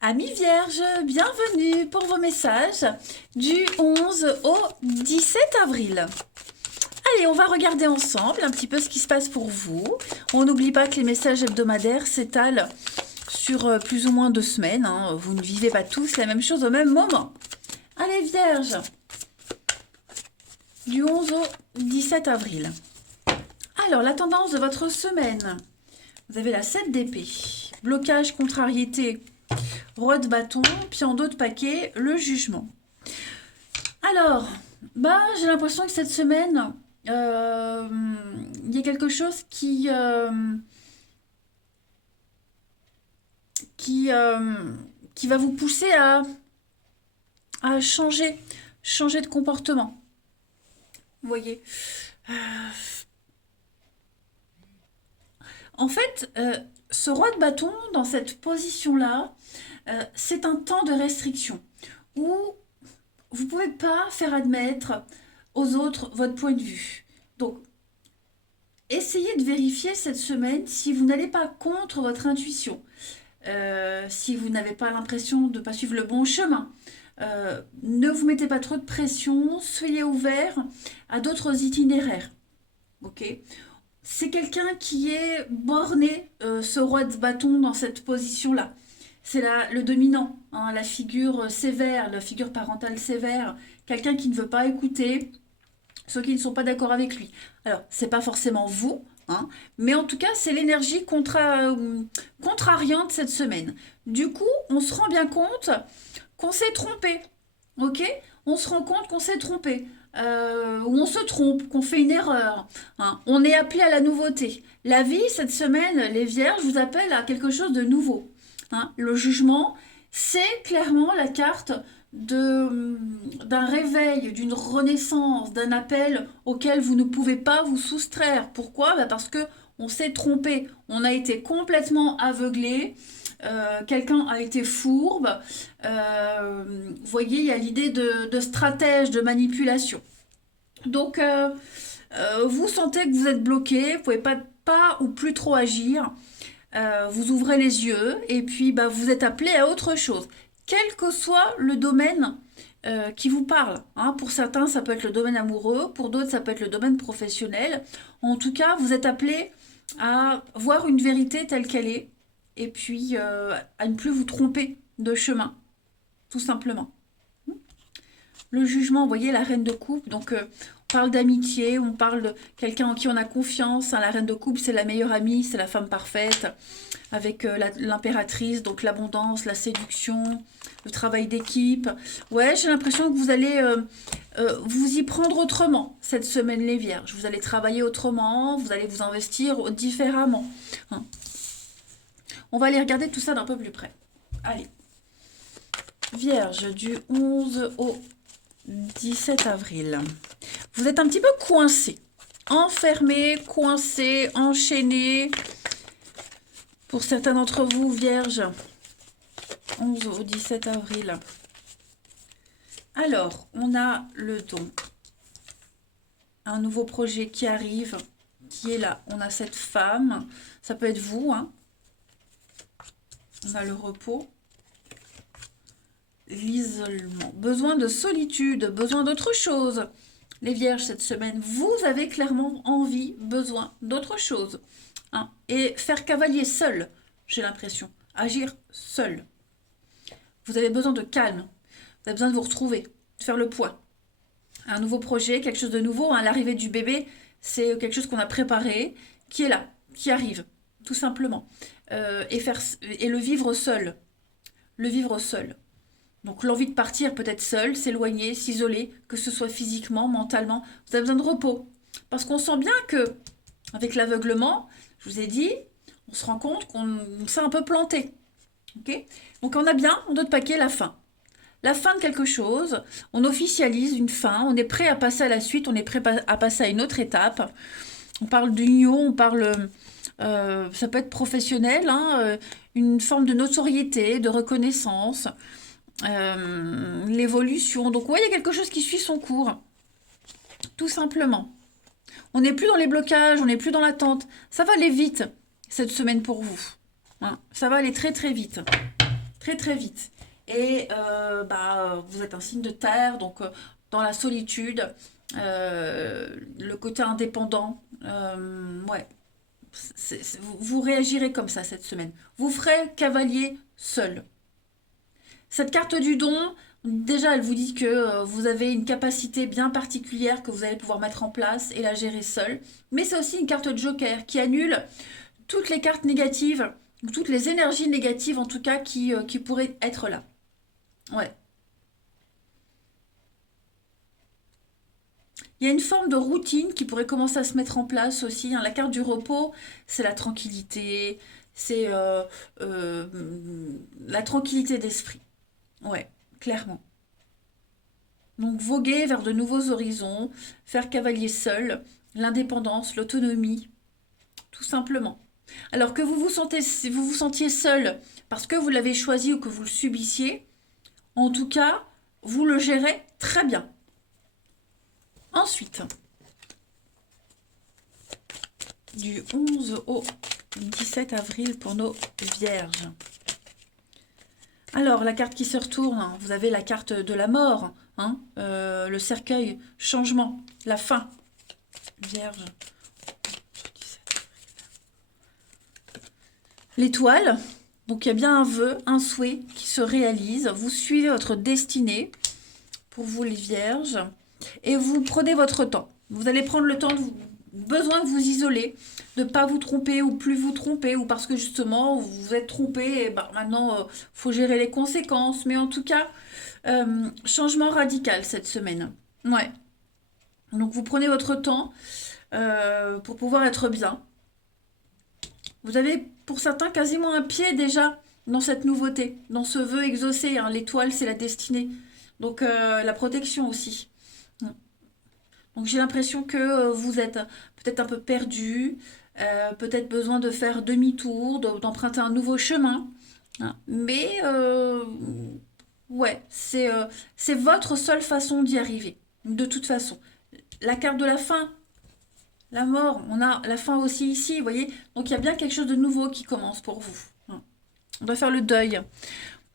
Amis vierges, bienvenue pour vos messages du 11 au 17 avril. Allez, on va regarder ensemble un petit peu ce qui se passe pour vous. On n'oublie pas que les messages hebdomadaires s'étalent sur plus ou moins 2 semaines. Hein. Vous ne vivez pas tous la même chose au même moment. Allez, vierges, du 11 au 17 avril. Alors, la tendance de votre semaine. Vous avez la 7 d'épée, blocage, contrariété, roi de bâton, puis en dos de paquet, le jugement. Alors, j'ai l'impression que cette semaine, il y a quelque chose qui va vous pousser à changer de comportement. Vous voyez. En fait, ce roi de bâton, dans cette position-là, c'est un temps de restriction où vous ne pouvez pas faire admettre aux autres votre point de vue. Donc, essayez de vérifier cette semaine si vous n'allez pas contre votre intuition, si vous n'avez pas l'impression de ne pas suivre le bon chemin. Ne vous mettez pas trop de pression, soyez ouvert à d'autres itinéraires. Ok. C'est quelqu'un qui est borné, ce roi de bâton dans cette position-là. C'est le dominant, hein, la figure sévère, la figure parentale sévère, quelqu'un qui ne veut pas écouter ceux qui ne sont pas d'accord avec lui. Alors, c'est pas forcément vous, hein, mais en tout cas, c'est l'énergie contrariante cette semaine. Du coup, on se rend bien compte qu'on s'est trompé, ok? On se rend compte qu'on s'est trompé. Où on se trompe, qu'on fait une erreur. Hein. On est appelé à la nouveauté. La vie, cette semaine, les vierges vous appellent à quelque chose de nouveau. Hein. Le jugement, c'est clairement la carte d'un réveil, d'une renaissance, d'un appel auquel vous ne pouvez pas vous soustraire. Pourquoi? Parce que on s'est trompé, on a été complètement aveuglé. Quelqu'un a été fourbe. Vous voyez, il y a l'idée de stratège, de manipulation. Donc, vous sentez que vous êtes bloqué, vous ne pouvez pas ou plus trop agir. Vous ouvrez les yeux et puis vous êtes appelé à autre chose. Quel que soit le domaine qui vous parle. Hein. Pour certains, ça peut être le domaine amoureux, pour d'autres, ça peut être le domaine professionnel. En tout cas, vous êtes appelé à voir une vérité telle qu'elle est et puis à ne plus vous tromper de chemin, tout simplement. Le jugement, vous voyez, la reine de coupe, donc on parle d'amitié, on parle de quelqu'un en qui on a confiance. Hein, la reine de coupe, c'est la meilleure amie, c'est la femme parfaite, avec l'impératrice, donc l'abondance, la séduction, le travail d'équipe. Ouais, j'ai l'impression que vous allez vous y prendre autrement cette semaine, les vierges. Vous allez travailler autrement, vous allez vous investir différemment. Hein. On va aller regarder tout ça d'un peu plus près. Allez. Vierge, du 11 au 17 avril. Vous êtes un petit peu coincé, enfermé, coincé, enchaîné. Pour certains d'entre vous, vierge, 11 au 17 avril. Alors, on a le don. Un nouveau projet qui arrive, qui est là. On a cette femme, ça peut être vous, hein. On a le repos. L'isolement, besoin de solitude, besoin d'autre chose. Les vierges, cette semaine, vous avez clairement envie, besoin d'autre chose. Hein. Et faire cavalier seul, j'ai l'impression. Agir seul. Vous avez besoin de calme. Vous avez besoin de vous retrouver, de faire le point. Un nouveau projet, quelque chose de nouveau. Hein. L'arrivée du bébé, c'est quelque chose qu'on a préparé, qui est là, qui arrive, tout simplement. Et le vivre seul. Le vivre seul. Donc l'envie de partir peut-être seul, s'éloigner, s'isoler, que ce soit physiquement, mentalement. Vous avez besoin de repos. Parce qu'on sent bien que, avec l'aveuglement, je vous ai dit, on se rend compte qu'on s'est un peu planté. Okay. Donc on a bien, en dos de paquet, la fin. La fin de quelque chose, on officialise une fin, on est prêt à passer à la suite, on est prêt à passer à une autre étape. On parle d'union, on parle... ça peut être professionnel, hein, une forme de notoriété, de reconnaissance. L'évolution. Donc, ouais, il y a quelque chose qui suit son cours. Tout simplement. On n'est plus dans les blocages, on n'est plus dans l'attente. Ça va aller vite, cette semaine pour vous. Hein, ça va aller très très vite. très très vite. Et vous êtes un signe de terre, donc dans la solitude, le côté indépendant, ouais, vous réagirez comme ça cette semaine. Vous ferez cavalier seul. Cette carte du don, déjà, elle vous dit que vous avez une capacité bien particulière que vous allez pouvoir mettre en place et la gérer seul. Mais c'est aussi une carte de joker qui annule toutes les cartes négatives, ou toutes les énergies négatives en tout cas qui pourraient être là. Ouais. Il y a une forme de routine qui pourrait commencer à se mettre en place aussi, hein. La carte du repos, c'est la tranquillité, c'est euh, la tranquillité d'esprit. Ouais, clairement. Donc voguer vers de nouveaux horizons, faire cavalier seul, l'indépendance, l'autonomie, tout simplement. Alors que si vous vous sentiez seul parce que vous l'avez choisi ou que vous le subissiez, en tout cas, vous le gérez très bien. Ensuite, du 11 au 17 avril pour nos vierges. Alors, la carte qui se retourne, hein, vous avez la carte de la mort, hein, le cercueil, changement, la fin. Vierge. L'étoile, donc il y a bien un vœu, un souhait qui se réalise. Vous suivez votre destinée, pour vous les vierges, et vous prenez votre temps. Vous allez prendre le temps, besoin de vous isoler, de ne pas vous tromper ou plus vous tromper, ou parce que justement vous vous êtes trompé, et maintenant faut gérer les conséquences. Mais en tout cas, changement radical cette semaine. Ouais. Donc vous prenez votre temps pour pouvoir être bien. Vous avez pour certains quasiment un pied déjà dans cette nouveauté, dans ce vœu exaucé, hein. L'étoile, c'est la destinée. Donc la protection aussi. Donc j'ai l'impression que vous êtes peut-être un peu perdu, peut-être besoin de faire demi-tour, d'emprunter un nouveau chemin, hein. Mais ouais, c'est votre seule façon d'y arriver, de toute façon. La carte de la fin, la mort, on a la fin aussi ici, vous voyez. Donc il y a bien quelque chose de nouveau qui commence pour vous, hein. On doit faire le deuil.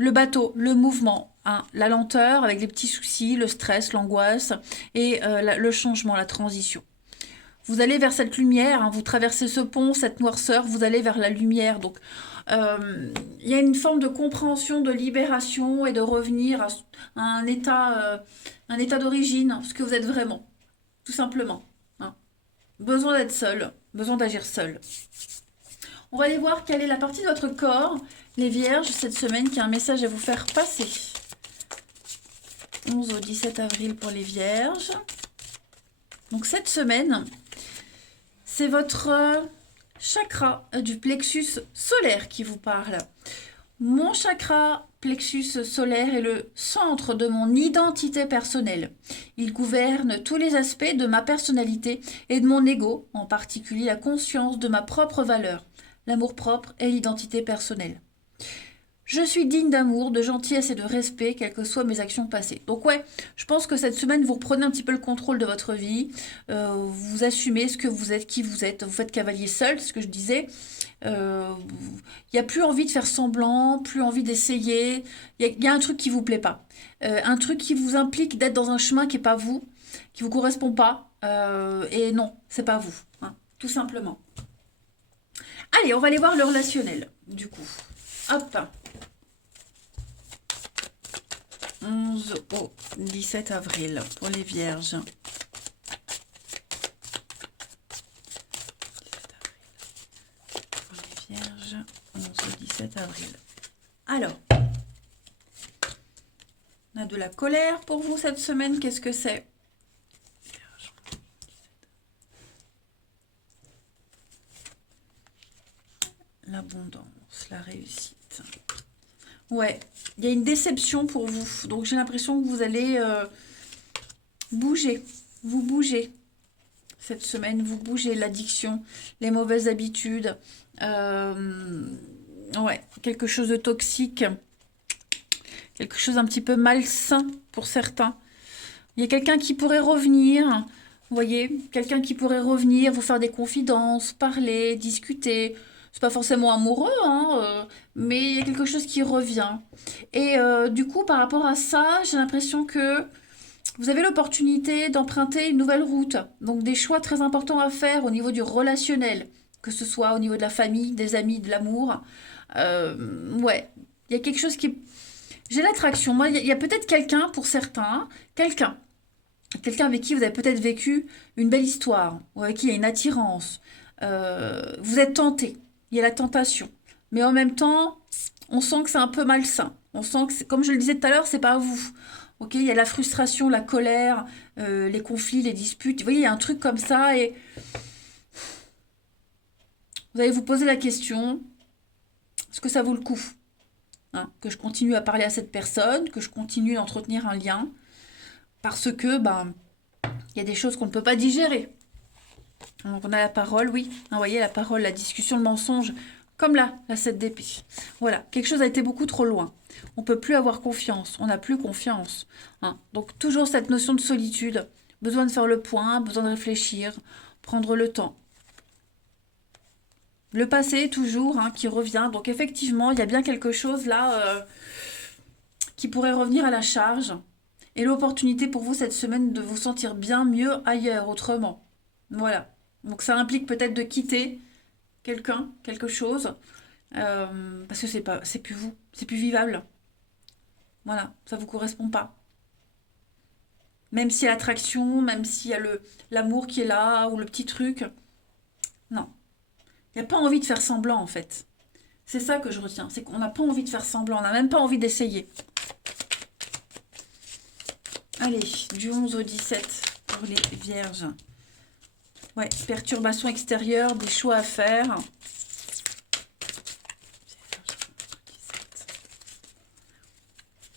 Le bateau, le mouvement, hein, la lenteur avec les petits soucis, le stress, l'angoisse et le changement, la transition. Vous allez vers cette lumière, hein, vous traversez ce pont, cette noirceur, vous allez vers la lumière. Donc, il y a une forme de compréhension, de libération et de revenir à un état d'origine, ce que vous êtes vraiment, tout simplement, hein. Besoin d'être seul, besoin d'agir seul. On va aller voir quelle est la partie de votre corps, les vierges, cette semaine, qui a un message à vous faire passer. 11 au 17 avril pour les vierges. Donc cette semaine, c'est votre chakra du plexus solaire qui vous parle. Mon chakra plexus solaire est le centre de mon identité personnelle. Il gouverne tous les aspects de ma personnalité et de mon ego, en particulier la conscience de ma propre valeur, l'amour-propre et l'identité personnelle. Je suis digne d'amour, de gentillesse et de respect, quelles que soient mes actions passées. Donc ouais, je pense que cette semaine, vous reprenez un petit peu le contrôle de votre vie, vous assumez ce que vous êtes, qui vous êtes, vous faites cavalier seul, c'est ce que je disais. Il n'y a plus envie de faire semblant, plus envie d'essayer. Il y a un truc qui vous plaît pas. Un truc qui vous implique d'être dans un chemin qui n'est pas vous, qui vous correspond pas. Et non, c'est pas vous, hein, tout simplement. Allez, on va aller voir le relationnel, du coup. Hop. 11 au 17 avril pour les vierges. Pour les vierges, 11 au 17 avril. Alors, on a de la colère pour vous cette semaine. Qu'est-ce que c'est? L'abondance, la réussite. Ouais, il y a une déception pour vous. Donc j'ai l'impression que vous allez bouger. Vous bougez. Cette semaine, vous bougez. L'addiction, les mauvaises habitudes. Ouais, quelque chose de toxique. Quelque chose un petit peu malsain pour certains. Il y a quelqu'un qui pourrait revenir. Vous voyez, quelqu'un qui pourrait revenir, vous faire des confidences, parler, discuter. C'est pas forcément amoureux, hein, mais il y a quelque chose qui revient. Et du coup, par rapport à ça, j'ai l'impression que vous avez l'opportunité d'emprunter une nouvelle route. Donc des choix très importants à faire au niveau du relationnel, que ce soit au niveau de la famille, des amis, de l'amour. Ouais, il y a quelque chose qui... J'ai l'attraction. Moi, il y a peut-être quelqu'un, pour certains, quelqu'un avec qui vous avez peut-être vécu une belle histoire, ou avec qui il y a une attirance. Vous êtes tenté, il y a la tentation. Mais en même temps, on sent que c'est un peu malsain. On sent que, comme je le disais tout à l'heure, c'est pas vous. Ok, il y a la frustration, la colère, les conflits, les disputes. Vous voyez, il y a un truc comme ça et vous allez vous poser la question, est-ce que ça vaut le coup, hein, que je continue à parler à cette personne, que je continue d'entretenir un lien, parce que ben il y a des choses qu'on ne peut pas digérer. Donc on a la parole, oui. Vous voyez, la parole, la discussion, le mensonge, comme là, la 7 d'épée. Voilà, quelque chose a été beaucoup trop loin. On ne peut plus avoir confiance, on n'a plus confiance, hein. Donc toujours cette notion de solitude, besoin de faire le point, besoin de réfléchir, prendre le temps. Le passé, toujours, hein, qui revient. Donc effectivement, il y a bien quelque chose là qui pourrait revenir à la charge. Et l'opportunité pour vous cette semaine de vous sentir bien mieux ailleurs, autrement. Voilà. Donc ça implique peut-être de quitter quelqu'un, quelque chose, parce que c'est plus vous, c'est plus vivable. Voilà, ça vous correspond pas. Même s'il y a l'attraction, même s'il y a l'amour qui est là, ou le petit truc, non. Il n'y a pas envie de faire semblant en fait. C'est ça que je retiens, c'est qu'on n'a pas envie de faire semblant, on n'a même pas envie d'essayer. Allez, du 11 au 17 pour les vierges. Ouais, perturbation extérieure, des choix à faire.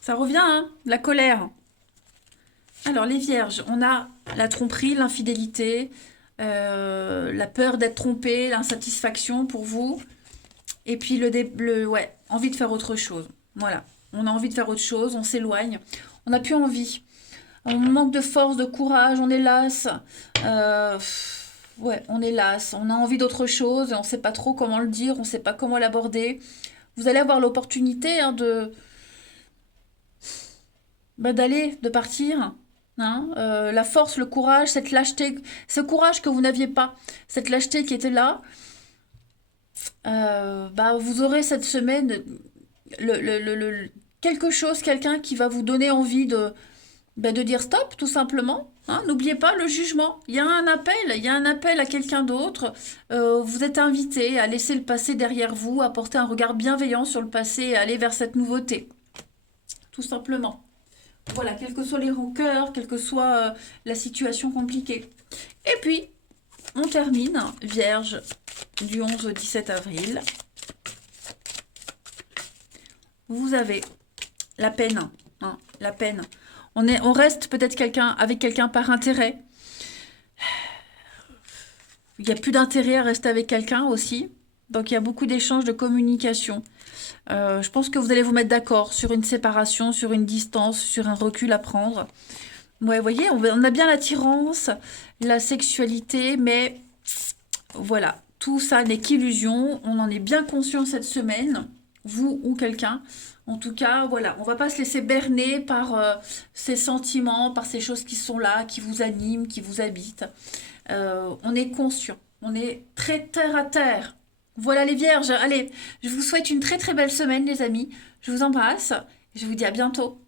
Ça revient, hein, la colère. Alors, les vierges, on a la tromperie, l'infidélité, la peur d'être trompé, l'insatisfaction pour vous. Et puis, ouais, envie de faire autre chose. Voilà, on a envie de faire autre chose, on s'éloigne. On n'a plus envie. On manque de force, de courage, on est las. Euh, ouais, on est las. On a envie d'autre chose et on ne sait pas trop comment le dire, on ne sait pas comment l'aborder. Vous allez avoir l'opportunité, hein, d'aller, de partir. Hein, la force, le courage, cette lâcheté, ce courage que vous n'aviez pas, cette lâcheté qui était là, bah, vous aurez cette semaine quelque chose, quelqu'un qui va vous donner envie de dire stop, tout simplement. Hein. N'oubliez pas le jugement. Il y a un appel à quelqu'un d'autre. Vous êtes invité à laisser le passé derrière vous, à porter un regard bienveillant sur le passé et à aller vers cette nouveauté. Tout simplement. Voilà, quelles que soient les rancœurs, quelle que soit la situation compliquée. Et puis, on termine, Vierge, du 11 au 17 avril. Vous avez la peine, hein, la peine. On reste peut-être avec quelqu'un par intérêt. Il n'y a plus d'intérêt à rester avec quelqu'un aussi. Donc il y a beaucoup d'échanges, de communication. Je pense que vous allez vous mettre d'accord sur une séparation, sur une distance, sur un recul à prendre. Ouais, vous voyez, on a bien l'attirance, la sexualité, mais voilà, tout ça n'est qu'illusion. On en est bien conscient cette semaine, vous ou quelqu'un. En tout cas, voilà, on va pas se laisser berner par ces sentiments, par ces choses qui sont là, qui vous animent, qui vous habitent. On est conscient, on est très terre à terre. Voilà les vierges, allez, je vous souhaite une très très belle semaine les amis. Je vous embrasse et je vous dis à bientôt.